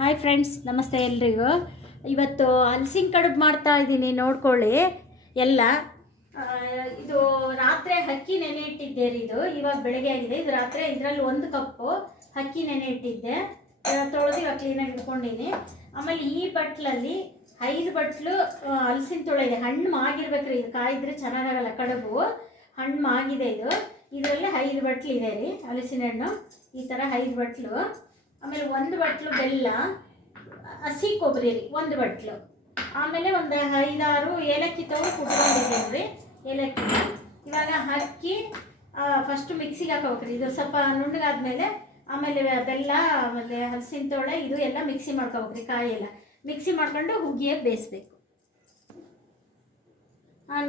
Hi friends ನಮಸ್ತೆ ಎಲ್ರಿಗೂ. ಇವತ್ತು ಹಲ್ಸಿನ ಕಡುಬು ಮಾಡ್ತಾ ಇದ್ದೀನಿ, ನೋಡ್ಕೊಳ್ಳಿ. ಎಲ್ಲ ಇದು ರಾತ್ರಿ ಅಕ್ಕಿ ನೆನೆ ಇಟ್ಟಿದ್ದೆ ರೀ ಇದು. ಇವಾಗ ಬೆಳಗ್ಗೆ ಆಗಿದೆ. ಇದು ರಾತ್ರಿ ಇದರಲ್ಲಿ ಒಂದು ಕಪ್ಪು ಅಕ್ಕಿ ನೆನೆ ಇಟ್ಟಿದ್ದೆ. ತೊಳೆದು ಇವಾಗ ಕ್ಲೀನಾಗಿ ಇಟ್ಕೊಂಡಿನಿ ಆಮೇಲೆ ಈ ಬಟ್ಲಲ್ಲಿ ಐದು ಬಟ್ಲು ಹಲ್ಸಿನ ತೊಳೆಗೆ ಹಣ್ಣು ಮಾಗಿರ್ಬೇಕ್ರಿ ಇದು ಕಾಯಿದ್ರೆ ಚೆನ್ನಾಗಾಗಲ್ಲ ಕಡುಬು. ಹಣ್ಣು ಮಾಗಿದೆ ಇದು. ಇದರಲ್ಲಿ ಐದು ಬಟ್ಲು ಇದೆ ರೀ ಹಲಸಿನ ಹಣ್ಣು. ಈ ಥರ ಐದು ಬಟ್ಲು. ಆಮೇಲೆ ಒಂದು ಬಟ್ಲು ಬೆಲ್ಲ, ಹಸಿ ಕೊಬ್ಬರಿ ರೀ, ಒಂದು ಬಟ್ಲು. ಆಮೇಲೆ ಒಂದು ಐದಾರು ಏಲಕ್ಕಿ ತಗೊಂಡು ಕುಟ್ಕೊಂಡಿದ್ದೇನೆ ರೀ ಏಲಕ್ಕಿ. ಇವಾಗ ಅಕ್ಕಿ ಫಸ್ಟು ಮಿಕ್ಸಿಗೆ ಹಾಕೋಬೇಕ್ರಿ. ಇದು ಸ್ವಲ್ಪ ನುಣ್ಣಗಾದ್ಮೇಲೆ ಆಮೇಲೆ ಬೆಲ್ಲ, ಆಮೇಲೆ ಹಲಸಿನ ತೋಳೆ ಇದು ಎಲ್ಲ ಮಿಕ್ಸಿ ಮಾಡ್ಕೋಬೇಕ್ರಿ, ಕಾಯಿ ಎಲ್ಲ. ಮಿಕ್ಸಿ ಮಾಡ್ಕೊಂಡು ಹುಗ್ಗಿಯಾಗಿ ಬೇಯಿಸ್ಬೇಕು.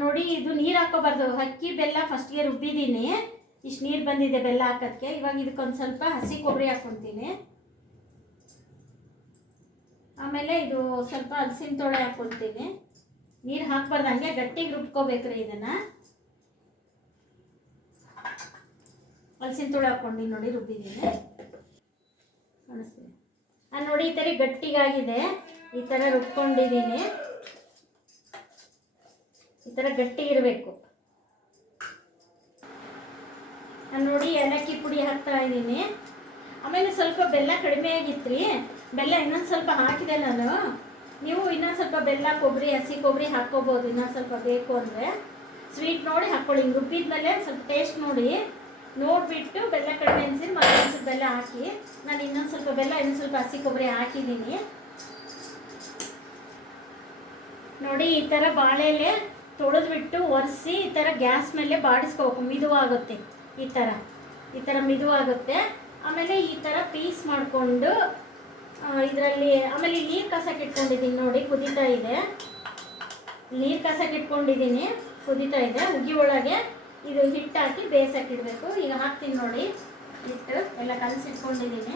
ನೋಡಿ, ಇದು ನೀರು ಹಾಕೋಬಾರ್ದು. ಅಕ್ಕಿ, ಬೆಲ್ಲ ಫಸ್ಟ್ಗೆ ರುಬ್ಬಿದ್ದೀನಿ. ಇಷ್ಟು ನೀರು ಬಂದಿದೆ ಬೆಲ್ಲ ಹಾಕೋದಕ್ಕೆ ಇವಾಗ ಇದಕ್ಕೊಂದು ಸ್ವಲ್ಪ ಹಸಿ ಕೊಬ್ಬರಿ ಹಾಕ್ಕೊತೀನಿ ಆಮೇಲೆ ಇದು ಸ್ವಲ್ಪ ಹಲಸಿನ ತೊಳೆ ಹಾಕ್ಕೊಳ್ತೀನಿ ನೀರು ಹಾಕ್ಬಾರ್ದು, ಹಂಗೆ ಗಟ್ಟಿಗೆ ರುಬ್ಕೋಬೇಕ್ರಿ ಇದನ್ನು. ಹಲಸಿನ ತೋಳೆ ಹಾಕ್ಕೊಂಡು ನೋಡಿ, ರುಬ್ಬಿದ್ದೀನಿ. ಕಾಣಿಸ್ತಿದೆ. ಆ ನೋಡಿ, ಈ ಥರ ಗಟ್ಟಿಗಾಗಿದೆ. ಈ ಥರ ರುಬ್ಕೊಂಡಿದ್ದೀನಿ. ಈ ಥರ ಗಟ್ಟಿ ಇರಬೇಕು ನಾನು ನೋಡಿ, ಏಲಕ್ಕಿ ಪುಡಿ ಹಾಕ್ತಾ ಇದ್ದೀನಿ. ಆಮೇಲೆ ಸ್ವಲ್ಪ ಬೆಲ್ಲ ಕಡಿಮೆ ಆಗಿತ್ತು ಬೆಲ್ಲ ಇನ್ನೊಂದು ಸ್ವಲ್ಪ ಹಾಕಿದೆ ನಾನು. ನೀವು ಇನ್ನೊಂದು ಸ್ವಲ್ಪ ಬೆಲ್ಲ ಕೊಬ್ಬರಿ ಹಸಿ ಕೊಬ್ಬರಿ ಹಾಕ್ಕೋಬೋದು. ಇನ್ನೊಂದು ಸ್ವಲ್ಪ ಬೇಕು ಅಂದರೆ. ಸ್ವೀಟ್ ನೋಡಿ ಹಾಕ್ಕೊಳ್ಳಿ ಹಿಂಗೆ ರುಬ್ಬಿದ ಮೇಲೆ ಸ್ವಲ್ಪ ಟೇಸ್ಟ್ ನೋಡಿ. ನೋಡಿಬಿಟ್ಟು ಬೆಲ್ಲ ಕಡಿಮೆ ಅನಿಸಿ ಮತ್ತೆ ಸ್ವಲ್ಪ ಬೆಲ್ಲ ಹಾಕಿ. ನಾನು ಇನ್ನೊಂದು ಸ್ವಲ್ಪ ಬೆಲ್ಲ, ಇನ್ನೊಂದು ಸ್ವಲ್ಪ ಹಸಿ ಕೊಬ್ಬರಿ ಹಾಕಿದ್ದೀನಿ. ನೋಡಿ, ಈ ಥರ ಬಾಳೆಲೆ ತೊಳೆದ್ಬಿಟ್ಟು ಒರೆಸಿ ಈ ಥರ ಗ್ಯಾಸ್ ಮೇಲೆ ಬಾಡಿಸ್ಕೋಬೇಕು. ಮಿದುವಾಗುತ್ತೆ. ಈ ಥರ ಈ ಥರ ಮಿದುವಾಗುತ್ತೆ. ಆಮೇಲೆ ಈ ಥರ ಪೀಸ್ ಮಾಡಿಕೊಂಡು ಇದರಲ್ಲಿ, ಆಮೇಲೆ ನೀರು ಕಸಕ್ಕೆ ಇಟ್ಕೊಂಡಿದ್ದೀನಿ ನೋಡಿ, ಕುದೀತಾ ಇದೆ. ನೀರು ಕಸಕ್ಕೆ ಇಟ್ಕೊಂಡಿದ್ದೀನಿ ಕುದೀತಾ ಇದೆ. ಉಗಿ ಒಳಗೆ ಇದು ಹಿಟ್ಟು ಹಾಕಿ ಈಗ ಹಾಕ್ತೀನಿ ನೋಡಿ, ಹಿಟ್ಟು. ಎಲ್ಲ ಕಲಸಿಟ್ಕೊಂಡಿದ್ದೀನಿ.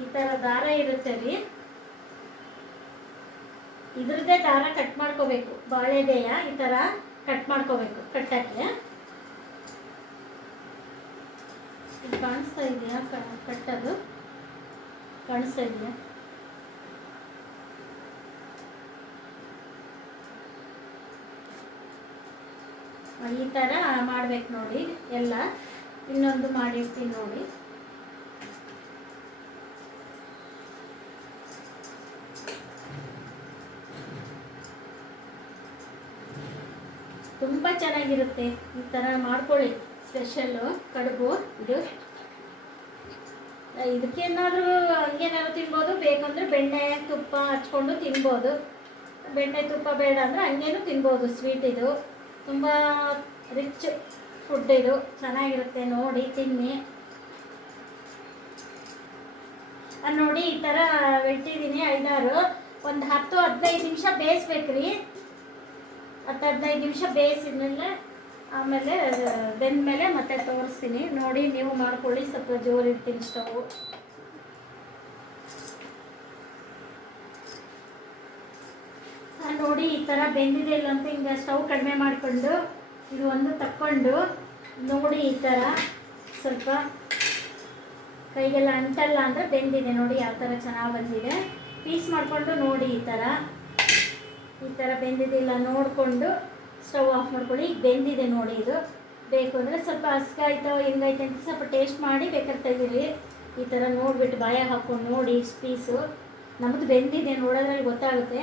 ಈ ಥರ ದಾರ ಇರುತ್ತೆ ರೀ. ಇದ್ರದ್ದೇ ದಾರ ಕಟ್ ಮಾಡ್ಕೋಬೇಕು. ಬಾಳೆದೆಯ ಈ ಥರ ಕಟ್ ಮಾಡ್ಕೋಬೇಕು ಕಟ್ಟಕ್ಕೆ. ಕಾಣಿಸ್ತಾ ಇದೆಯಾ? ಕಟ್ಟದು. ಕಾಣಿಸ್ತಾ ಇದೆಯಾ? ಈ ಥರ ಮಾಡ್ಬೇಕು ನೋಡಿ ಎಲ್ಲ. ಇನ್ನೊಂದು ಮಾಡಿರ್ತೀನಿ ನೋಡಿ. ತುಂಬ ಚೆನ್ನಾಗಿರುತ್ತೆ. ಈ ಥರ ಮಾಡ್ಕೊಳ್ಳಿ. ಸ್ಪೆಷಲ್ಲು ಕಡುಬು ಇದು. ಇದಕ್ಕೇನಾದರೂ ಹಂಗೇನಾದ್ರು ತಿನ್ಬೋದು. ಬೇಕಂದ್ರೆ ಬೆಣ್ಣೆ ತುಪ್ಪ ಹಚ್ಕೊಂಡು ತಿನ್ಬೋದು. ಬೆಣ್ಣೆ ತುಪ್ಪ ಬೇಡ ಅಂದರೆ ಹಂಗೇನು ತಿನ್ಬೋದು. ಸ್ವೀಟ್ ಇದು. ತುಂಬ ರಿಚ್ ಫುಡ್ ಇದು. ಚೆನ್ನಾಗಿರುತ್ತೆ ನೋಡಿ, ತಿನ್ನಿ. ನೋಡಿ ಈ ಥರ ಇಟ್ಟಿದ್ದೀನಿ ಐದಾರು. ಒಂದು ಹತ್ತು ಹದಿನೈದು ನಿಮಿಷ ಬೇಯಿಸ್ಬೇಕ್ರಿ. ಹತ್ತು ಹದಿನೈದು ನಿಮಿಷ ಬೇಯಿಸಿದ್ಮೇಲೆ ಆಮೇಲೆ ಬೆಂದಮೇಲೆ ಮತ್ತೆ ತೋರಿಸ್ತೀನಿ. ನೋಡಿ, ನೀವು ಮಾಡ್ಕೊಳ್ಳಿ. ಸ್ವಲ್ಪ ಜೋರು ಇಡ್ತೀನಿ ಸ್ಟವ್. ನೋಡಿ, ಈ ಥರ ಬೆಂದಿದೆ ಇಲ್ಲ ಅಂತ ಹಿಂಗೆ ಸ್ಟವ್ ಕಡಿಮೆ ಮಾಡಿಕೊಂಡು ಇದು ಒಂದು ತಕ್ಕೊಂಡು ನೋಡಿ ಈ ಥರ ಸ್ವಲ್ಪ ಕೈಗೆಲ್ಲ ಅಂಟಲ್ಲ ಅಂದರೆ ಬೆಂದಿದೆ. ನೋಡಿ, ಯಾವ ಥರ ಚೆನ್ನಾಗಿ ಬಂದಿದೆ. ಪೀಸ್ ಮಾಡಿಕೊಂಡು ನೋಡಿ ಈ ಥರ ಈ ಥರ ಬೆಂದಿದ್ದಿಲ್ಲ ನೋಡಿಕೊಂಡು ಸ್ಟವ್ ಆಫ್ ಮಾಡ್ಕೊಳ್ಳಿ. ಈಗ ಬೆಂದಿದೆ ನೋಡಿ ಇದು. ಬೇಕು ಅಂದರೆ ಸ್ವಲ್ಪ ಹಸ್ಗಾಯ್ತೋ ಹೆಂಗೈತೆ ಅಂತ ಸ್ವಲ್ಪ ಟೇಸ್ಟ್ ಮಾಡಿ ಬೇಕಾದ್ರೆ ತೆಗೀರಿ ಈ ಥರ ನೋಡಿಬಿಟ್ಟು ಬಾಯ ಹಾಕ್ಕೊಂಡು ನೋಡಿ ಇಷ್ಟು ಪೀಸು ನಮ್ಮದು ಬೆಂದಿದೆ ನೋಡೋದ್ರಲ್ಲಿ ಗೊತ್ತಾಗುತ್ತೆ.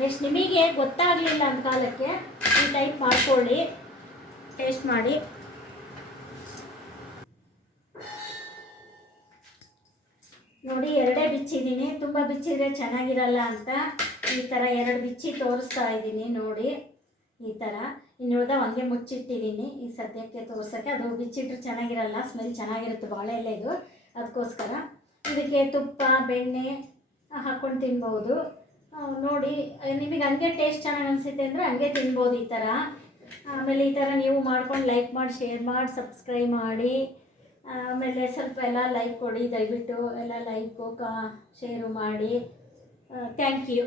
ನೆಕ್ಸ್ಟ್ ನಿಮಗೆ ಗೊತ್ತಾಗಲಿಲ್ಲ ಅಂತ ಕಾಲಕ್ಕೆ ಈ ಟೈಪ್ ಮಾಡ್ಕೊಳ್ಳಿ. ಟೇಸ್ಟ್ ಮಾಡಿ. ನೋಡಿ ಎರಡೇ ಬಿಚ್ಚಿದ್ದೀನಿ. ತುಂಬ ಬಿಚ್ಚಿದ್ರೆ ಚೆನ್ನಾಗಿರಲ್ಲ ಅಂತ. ಈ ಥರ ಎರಡು ಬಿಚ್ಚಿ ತೋರಿಸ್ತಾ ಇದ್ದೀನಿ ನೋಡಿ. ಈ ಥರ ಇನ್ನು ಉಳ್ದ ಹಂಗೆ ಮುಚ್ಚಿಟ್ಟಿದ್ದೀನಿ. ಈ ಸದ್ಯಕ್ಕೆ ತೋರ್ಸೋಕ್ಕೆ ಅದು ಬಿಚ್ಚಿಟ್ರೆ ಚೆನ್ನಾಗಿರಲ್ಲ ಸ್ಮೆಲ್ ಚೆನ್ನಾಗಿರುತ್ತೆ ಬಾಳೆ ಎಲ್ಲ ಇದು. ಅದಕ್ಕೋಸ್ಕರ ಇದಕ್ಕೆ ತುಪ್ಪ, ಬೆಣ್ಣೆ ಹಾಕ್ಕೊಂಡು ತಿನ್ಬೋದು. ನೋಡಿ, ನಿಮಗೆ ಹಂಗೆ ಟೇಸ್ಟ್ ಚೆನ್ನಾಗಿ ಅನಿಸುತ್ತೆ ಅಂದರೆ ಹಂಗೆ ತಿನ್ಬೋದು ಈ ಥರ ಆಮೇಲೆ ಈ ಥರ ನೀವು ಮಾಡ್ಕೊಂಡು ಲೈಕ್ ಮಾಡಿ ಶೇರ್ ಮಾಡಿ ಸಬ್ಸ್ಕ್ರೈಬ್ ಮಾಡಿ. ಆಮೇಲೆ ಸ್ವಲ್ಪ ಎಲ್ಲ ಲೈಕ್ ಕೊಡಿ, ದಯವಿಟ್ಟು ಎಲ್ಲ ಲೈಕು ಕಾ ಶೇರು ಮಾಡಿ. Thank you